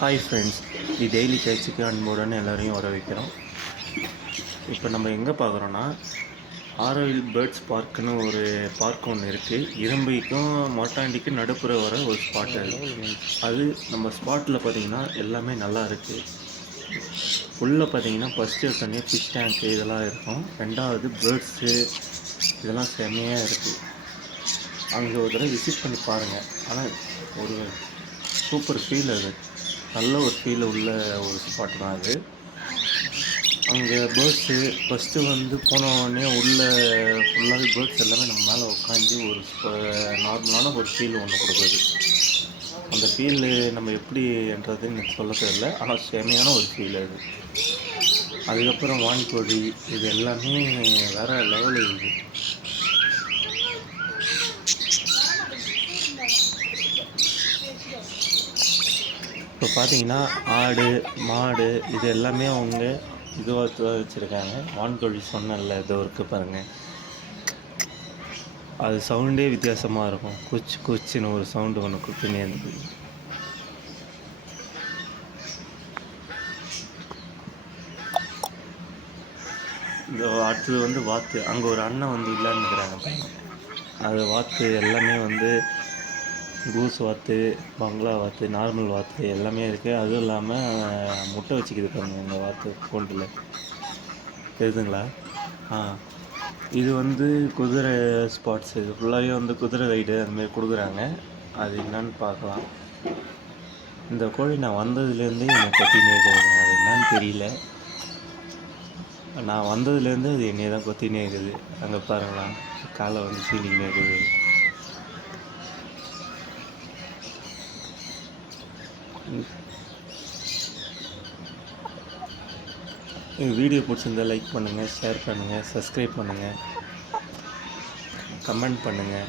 Hi friends, தி daily கேட்சுக்கு அன்புடன் எல்லோரையும் வர வைக்கிறோம். இப்போ நம்ம எங்கே பார்க்குறோன்னா, ஆரோவில் பேர்ட்ஸ் பார்க்குன்னு ஒரு பார்க் ஒன்று இருக்குது. இரும்பைக்கும் மொட்டாண்டிக்கும் நடுப்புற வர ஒரு ஸ்பாட் அது நம்ம ஸ்பாட்டில் பார்த்திங்கன்னா எல்லாமே நல்லா இருக்குது. உள்ளே பார்த்திங்கன்னா ஃபஸ்ட்டு எடுத்தோடனே ஃபிஷ் டேங்க்கு இதெல்லாம் இருக்கும். ரெண்டாவது பேர்ட்ஸு இதெல்லாம் செம்மையாக இருக்குது. அங்கே ஒரு தடவை விசிட் பண்ணி பாருங்கள். ஆனால் ஒரு சூப்பர் ஃபீல் அது, நல்ல ஒரு ஃபீல் உள்ள ஒரு ஸ்பாட் தான் அது. அங்கே பேர்ட்ஸு ஃபஸ்ட்டு வந்து போனோடனே உள்ளே ஃபுல்லாகவே பேர்ட்ஸ் எல்லாமே நம்ம மேலே உட்காந்து ஒரு நார்மலான ஒரு ஃபீல் ஒன்று கொடுக்குது. அந்த ஃபீல் நம்ம எப்படின்றது எனக்கு சொல்ல தெரியல, ஆனால் செமையான ஒரு ஃபீல் அது. அதுக்கப்புறம் வான்கோழி இது எல்லாமே வேறு லெவல் இருக்குது. இப்போ பார்த்தீங்கன்னா ஆடு மாடு இது எல்லாமே அவங்க இதுவாக வச்சுருக்காங்க. வான்கோழி சொன்னல இதோ இருக்குது பாருங்கள், அது சவுண்டே வித்தியாசமாக இருக்கும். குச்சி குச்சின்னு ஒரு சவுண்டு ஒன்று குத்துனே இருந்தது. இந்த அடுத்தது வந்து வாத்து. அங்கே ஒரு அண்ணன் வந்து இல்லைன்னுக்கிறாங்க பாருங்க. அது வாத்து எல்லாமே வந்து கூஸ் வாத்து, பங்களா வாத்து, நார்மல் வாத்து எல்லாமே இருக்குது. அதுவும் இல்லாமல் முட்டை வச்சுக்கிது பாருங்கள் இந்த வாத்து கோல்டில், தெரியுதுங்களா? இது வந்து குதிரை ஸ்பாட்ஸ். இது ஃபுல்லாகவே வந்து குதிரை ரைடு அதுமாரி கொடுக்குறாங்க. அது என்னன்னு பார்க்கலாம். இந்த கோழி நான் வந்ததுலேருந்தே எனக்கு கொத்தினே இருக்குதுங்க. அது என்னன்னு தெரியல. நான் வந்ததுலேருந்து அது என்னையே தான் கொத்தினே இருக்குது. அங்கே பாருங்களா, காலை வந்து சீனிக்கினே இருக்குது. வீடியோ பிடிச்சிருந்தால் லைக் பண்ணுங்கள், ஷேர் பண்ணுங்கள், சப்ஸ்கிரைப் பண்ணுங்கள், கமெண்ட் பண்ணுங்கள்.